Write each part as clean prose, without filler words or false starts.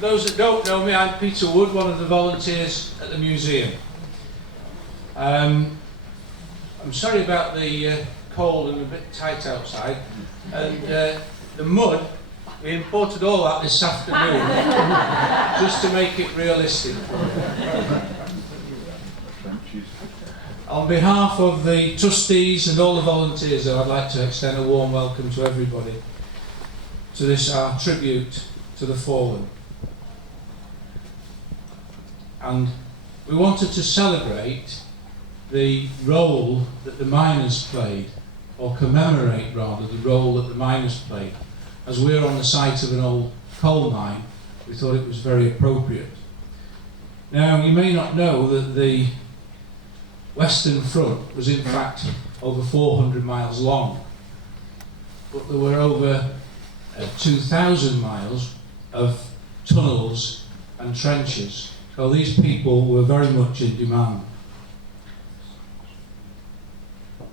For those that don't know me, I'm Peter Wood, one of the volunteers at the museum. I'm sorry about the cold and a bit tight outside, and the mud, we imported all that this afternoon just to make it realistic. On behalf of the trustees and all the volunteers, I'd like to extend a warm welcome to everybody to this our tribute to the fallen. And we wanted to celebrate the role that the miners played, or commemorate rather the role that the miners played. As we're on the site of an old coal mine, we thought it was very appropriate. Now, you may not know that the Western Front was in fact over 400 miles long, but there were over 2,000 miles of tunnels and trenches. So these people were very much in demand.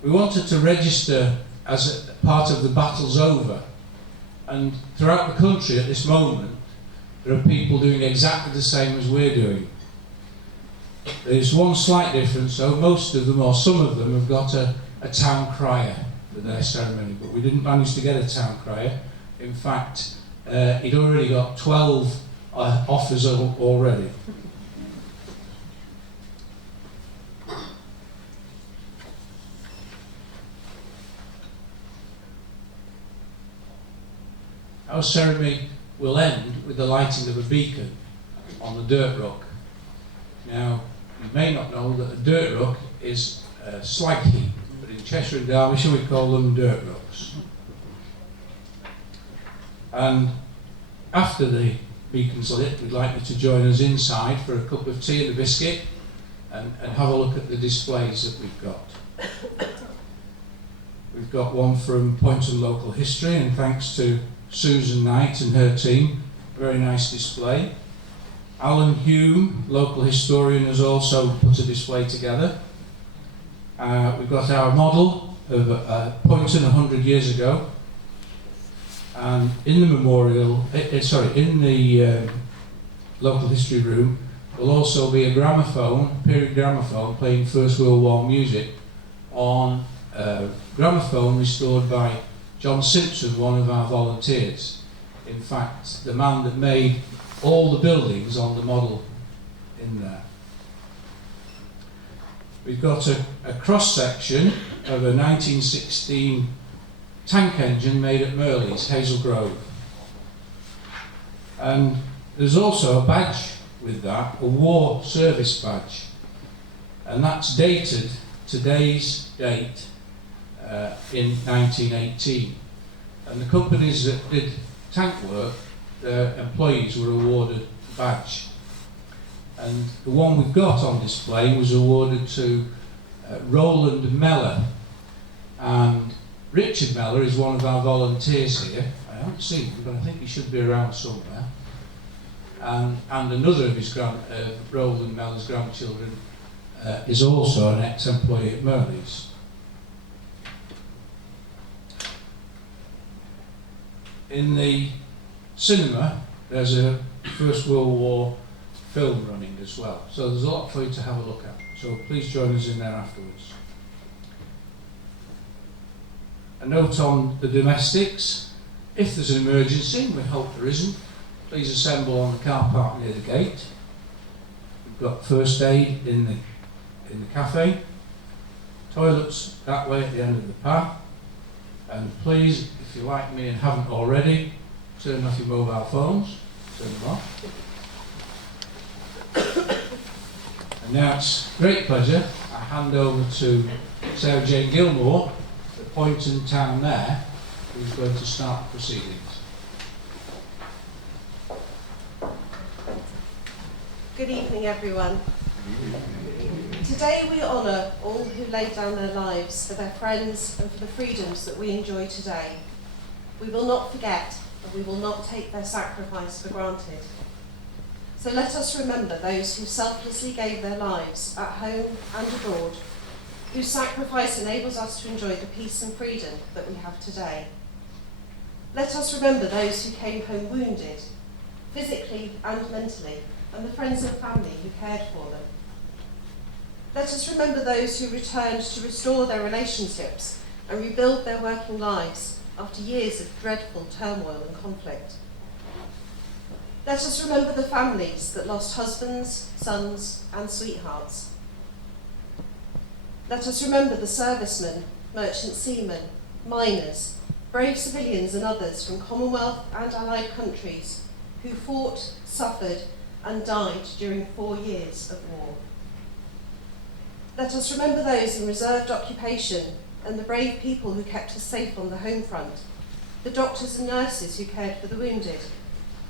We wanted to register as a part of the battle's over, and throughout the country at this moment there are people doing exactly the same as we're doing. There's one slight difference though, most of them or some of them have got a town crier for their ceremony, but we didn't manage to get a town crier. In fact, he'd already got 12 offers already. Our ceremony will end with the lighting of a beacon on the dirt rock. Now, you may not know that a dirt rock is a slag heap, but in Cheshire and Derbyshire we call them dirt rocks. And after the beacon's lit, we'd like you to join us inside for a cup of tea and a biscuit and have a look at the displays that we've got. We've got one from Poynton Local History, and thanks to Susan Knight and her team, a very nice display. Alan Hume, local historian, has also put a display together. We've got our model of Poynton 100 years ago, and in the memorial, in the local history room, will also be a gramophone, period gramophone, playing First World War music on a gramophone restored by John Simpson, one of our volunteers. In fact, the man that made all the buildings on the model in there. We've got a cross-section of a 1916 tank engine made at Merley's, Hazel Grove. And there's also a badge with that, a war service badge. And that's dated, today's date, in 1918. And the companies that did tank work, their employees were awarded a badge. And the one we've got on display was awarded to Roland Mellor. And Richard Mellor is one of our volunteers here. I haven't seen him, but I think he should be around somewhere. And another of his Roland Mellor's grandchildren is also an ex-employee at Merley's. In the cinema, there's a First World War film running as well. So there's a lot for you to have a look at. So please join us in there afterwards. A note on the domestics. If there's an emergency, we hope there isn't, please assemble on the car park near the gate. We've got first aid in the cafe. Toilets that way at the end of the path. And please, if you're like me and haven't already, turn off your mobile phones, turn them off. And now it's great pleasure, I hand over to Sarah Jane Gilmore, the Poynton Town Mayor, who's going to start the proceedings. Good evening, everyone. Today we honour all who laid down their lives for their friends and for the freedoms that we enjoy today. We will not forget, and we will not take their sacrifice for granted. So let us remember those who selflessly gave their lives at home and abroad, whose sacrifice enables us to enjoy the peace and freedom that we have today. Let us remember those who came home wounded, physically and mentally, and the friends and family who cared for them. Let us remember those who returned to restore their relationships and rebuild their working lives after years of dreadful turmoil and conflict. Let us remember the families that lost husbands, sons, and sweethearts. Let us remember the servicemen, merchant seamen, miners, brave civilians and others from Commonwealth and Allied countries who fought, suffered, and died during 4 years of war. Let us remember those in reserved occupation and the brave people who kept us safe on the home front, the doctors and nurses who cared for the wounded,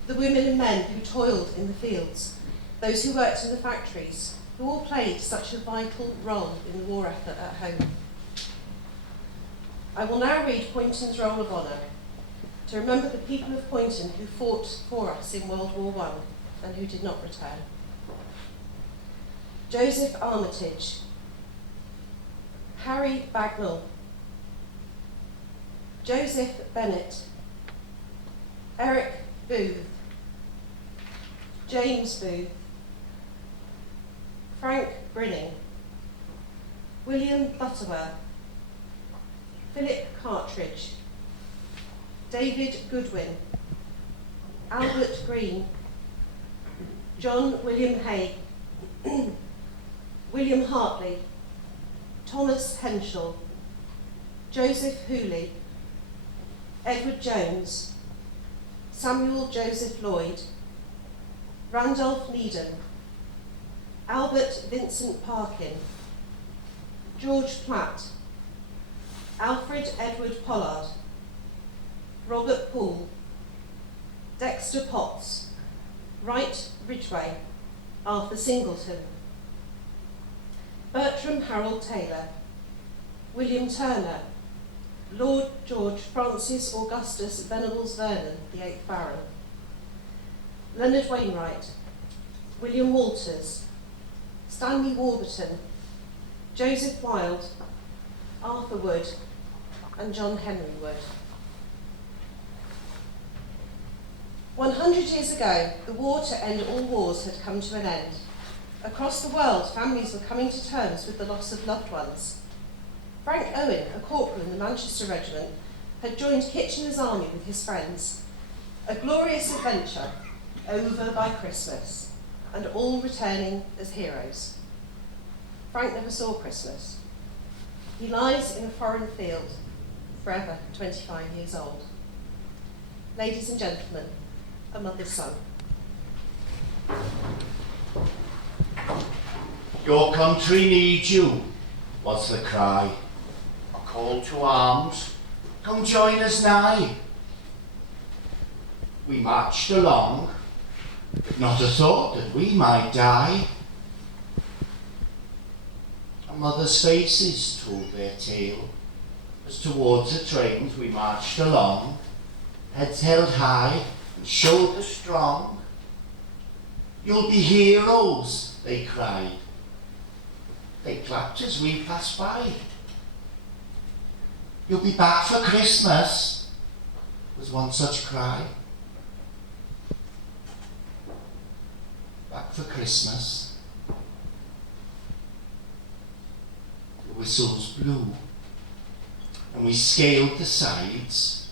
the women and men who toiled in the fields, those who worked in the factories, who all played such a vital role in the war effort at home. I will now read Poynton's Roll of Honour to remember the people of Poynton who fought for us in World War I and who did not return. Joseph Armitage, Harry Bagnall, Joseph Bennett, Eric Booth, James Booth, Frank Brinning, William Butterworth, Philip Cartridge, David Goodwin, Albert Green, John William Hay, William Hartley, Thomas Henschel, Joseph Hooley, Edward Jones, Samuel Joseph Lloyd, Randolph Needham, Albert Vincent Parkin, George Platt, Alfred Edward Pollard, Robert Poole, Dexter Potts, Wright Ridgway, Arthur Singleton, Bertram Harold Taylor, William Turner, Lord George Francis Augustus Venables Vernon, the 8th Baron, Leonard Wainwright, William Walters, Stanley Warburton, Joseph Wilde, Arthur Wood, and John Henry Wood. 100 years ago, the war to end all wars had come to an end. Across the world, families were coming to terms with the loss of loved ones. Frank Owen, a corporal in the Manchester Regiment, had joined Kitchener's army with his friends. A glorious adventure, over by Christmas, and all returning as heroes. Frank never saw Christmas. He lies in a foreign field, forever 25 years old. Ladies and gentlemen, a mother's son. Your country needs you, was the cry. A call to arms, come join us nigh. We marched along, but not a thought that we might die. Our mothers' faces told their tale, as towards the trains we marched along, heads held high and shoulders strong. You'll be heroes, they cried. They clapped as we passed by. You'll be back for Christmas, was one such cry. Back for Christmas. The whistles blew, and we scaled the sides,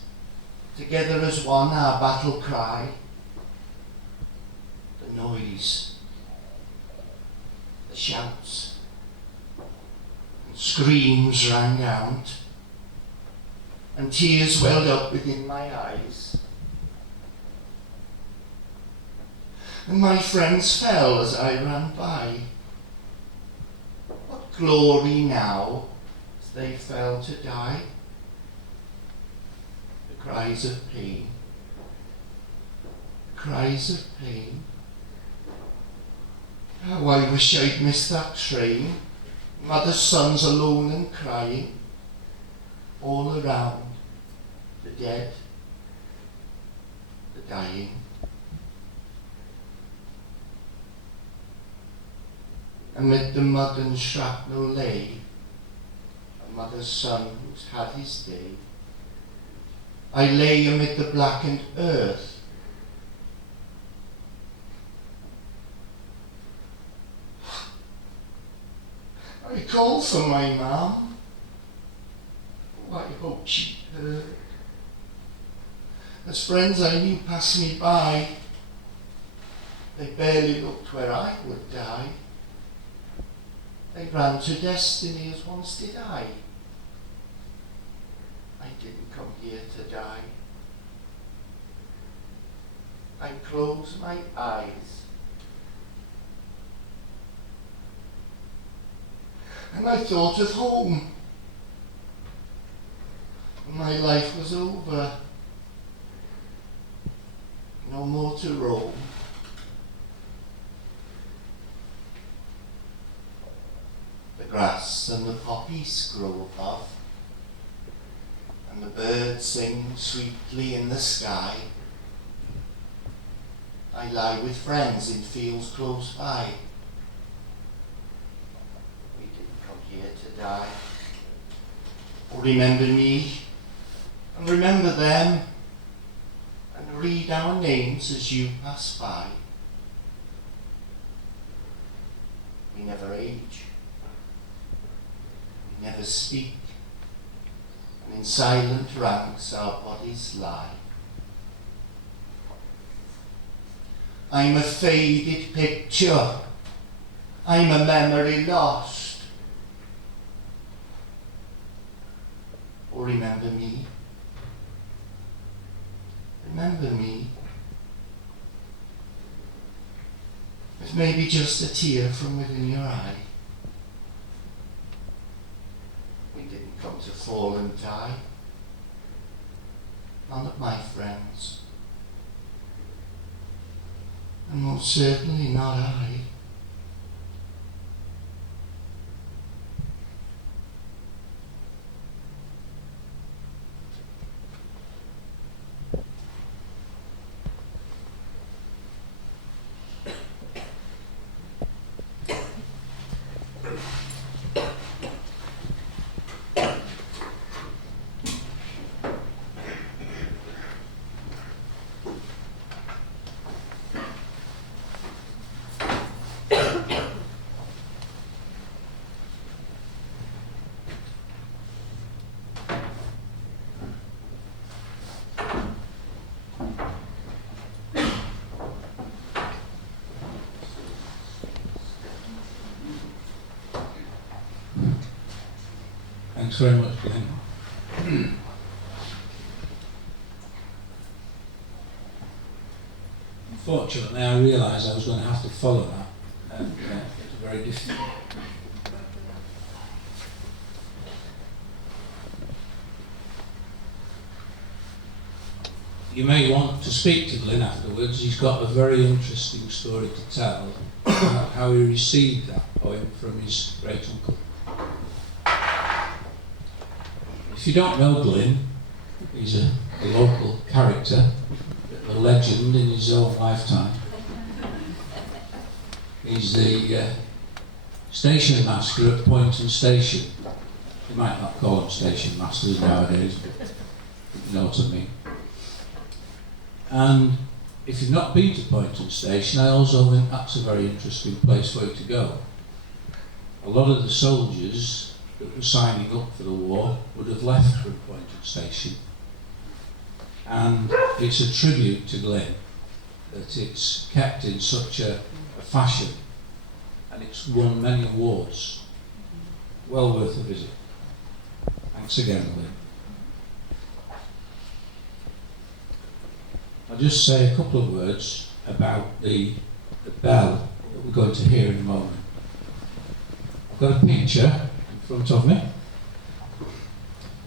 together as one our battle cry. The noise, the shouts, and screams rang out, and tears welled up within my eyes. And my friends fell as I ran by. What glory now, as they fell to die? The cries of pain, the cries of pain. How I wish I'd missed that train. Mother's sons alone and crying. All around, the dead, the dying. Amid the mud and shrapnel lay a mother's son who's had his day. I lay amid the blackened earth, called for my mum. Oh, I hope she heard. As friends I knew passed me by, they barely looked where I would die. They ran to destiny as once did I. I didn't come here to die. I close my eyes and I thought of home. My life was over. No more to roam. The grass and the poppies grow above, and the birds sing sweetly in the sky. I lie with friends in fields close by. We didn't come here to die. Oh, remember me, and remember them, and read our names as you pass by. We never age, we never speak, and in silent ranks our bodies lie. I'm a faded picture, I'm a memory lost. Oh, remember me, remember me. With maybe just a tear from within your eye. We didn't come to fall and die. None of my friends. And most certainly not I. Thanks very much, Glenn. Unfortunately, I realised I was going to have to follow that, and it's very difficult. You may want to speak to Glenn afterwards. He's got a very interesting story to tell about how he received that poem from his great uncle. If you don't know Glenn, he's a local character, a legend in his own lifetime. He's the station master at Poynton Station. You might not call them station masters nowadays, but you know what I mean. And if you've not been to Poynton Station, I also think that's a very interesting place for you to go. A lot of the soldiers that were signing up for the war would have left from Poynton Station. And it's a tribute to Glenn that it's kept in such a fashion, and it's won many awards. Well worth a visit. Thanks again, Glenn. I'll just say a couple of words about the bell that we're going to hear in a moment. I've got a picture in front of me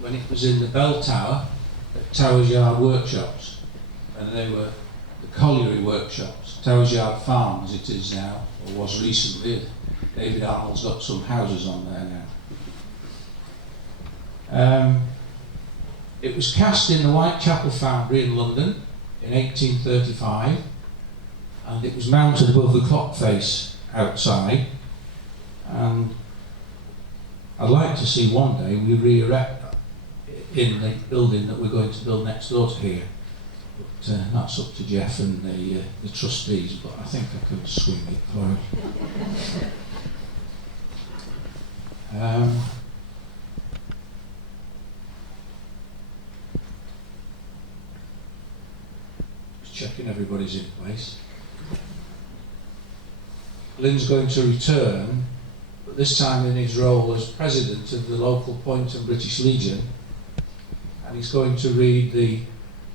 when it was in the bell tower at Towers Yard Workshops, and they were the colliery workshops. Towers Yard Farm, as it is now, or was recently. David Arnold's got some houses on there now. It was cast in the Whitechapel Foundry in London in 1835, and it was mounted above the clock face outside, and I'd like to see one day we re-erect that in the building that we're going to build next door to here, but that's up to Jeff and the trustees, but I think I can swing it for Just checking everybody's in place. Lynn's going to return, but this time in his role as president of the local Poynton British Legion, and he's going to read the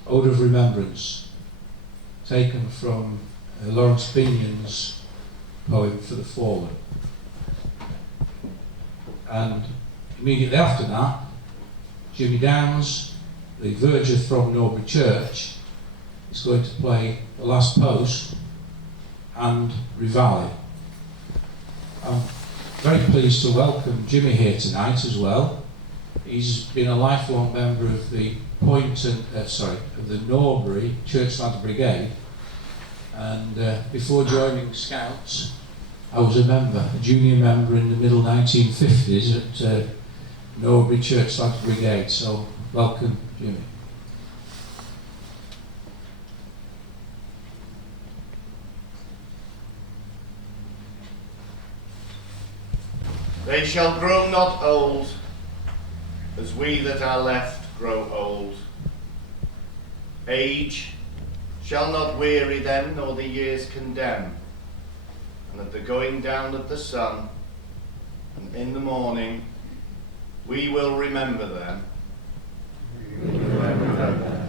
Ode of Remembrance, taken from Lawrence Binion's poem For the Fallen. And immediately after that, Jimmy Downs, the verger from Norbury Church, is going to play The Last Post and Reveille. I'm very pleased to welcome Jimmy here tonight as well. He's been a lifelong member of the of the Norbury Church Lads Brigade, and before joining the Scouts, I was a junior member in the middle 1950s at Norbury Church Lads Brigade. So welcome, Jimmy. They shall grow not old, as we that are left grow old. Age shall not weary them, nor the years condemn. And at the going down of the sun, and in the morning, we will remember them. We will remember them.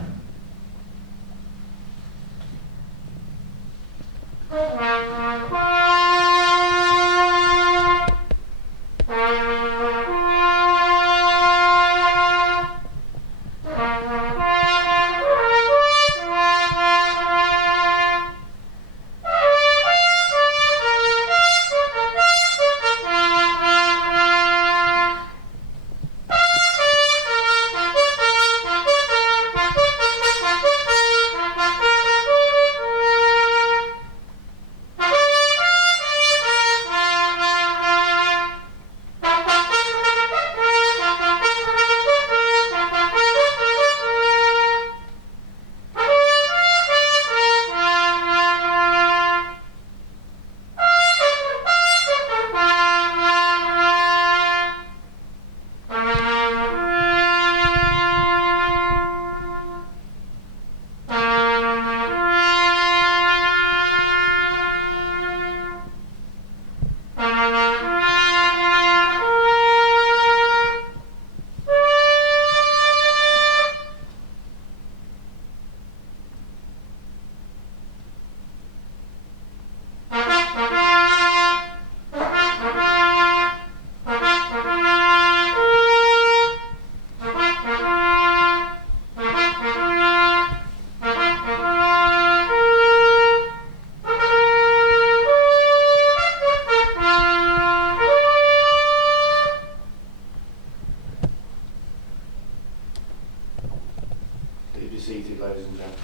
Seated, ladies and gentlemen.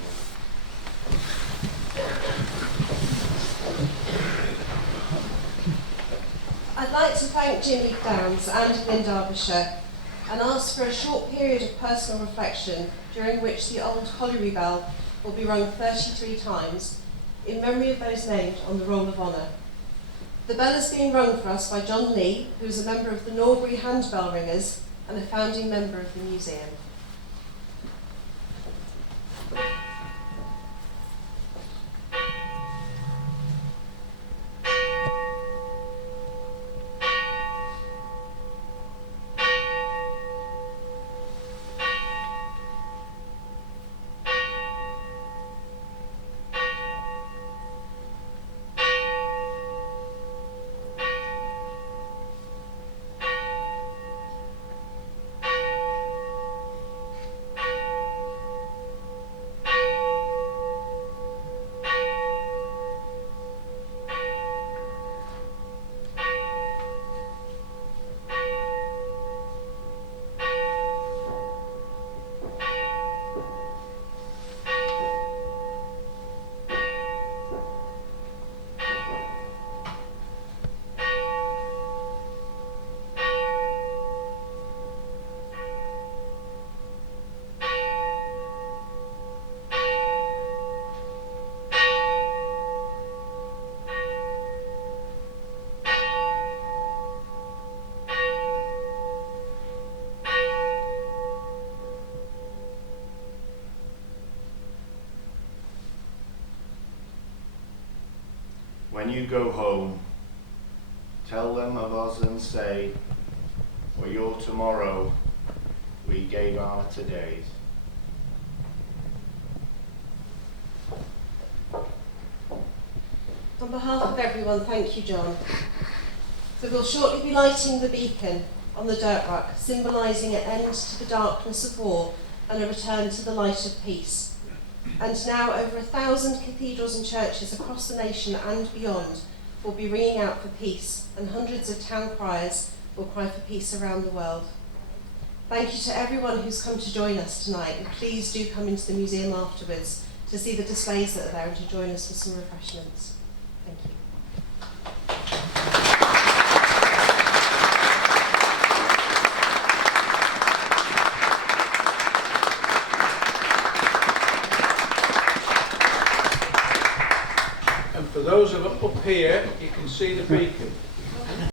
I'd like to thank Jimmy Downs and Lynn Derbyshire and ask for a short period of personal reflection during which the old colliery bell will be rung 33 times in memory of those named on the Roll of Honour. The bell is being rung for us by John Lee, who is a member of the Norbury Handbell Ringers and a founding member of the museum. when you go home, tell them of us and say, for your tomorrow, we gave our todays. On behalf of everyone, thank you, John. So we'll shortly be lighting the beacon on the dirt rock, symbolising an end to the darkness of war and a return to the light of peace. And now over 1,000 cathedrals and churches across the nation and beyond will be ringing out for peace, and hundreds of town criers will cry for peace around the world. Thank you to everyone who's come to join us tonight, and please do come into the museum afterwards to see the displays that are there and to join us for some refreshments. Thank you. And for those of us up here, you can see the beacon.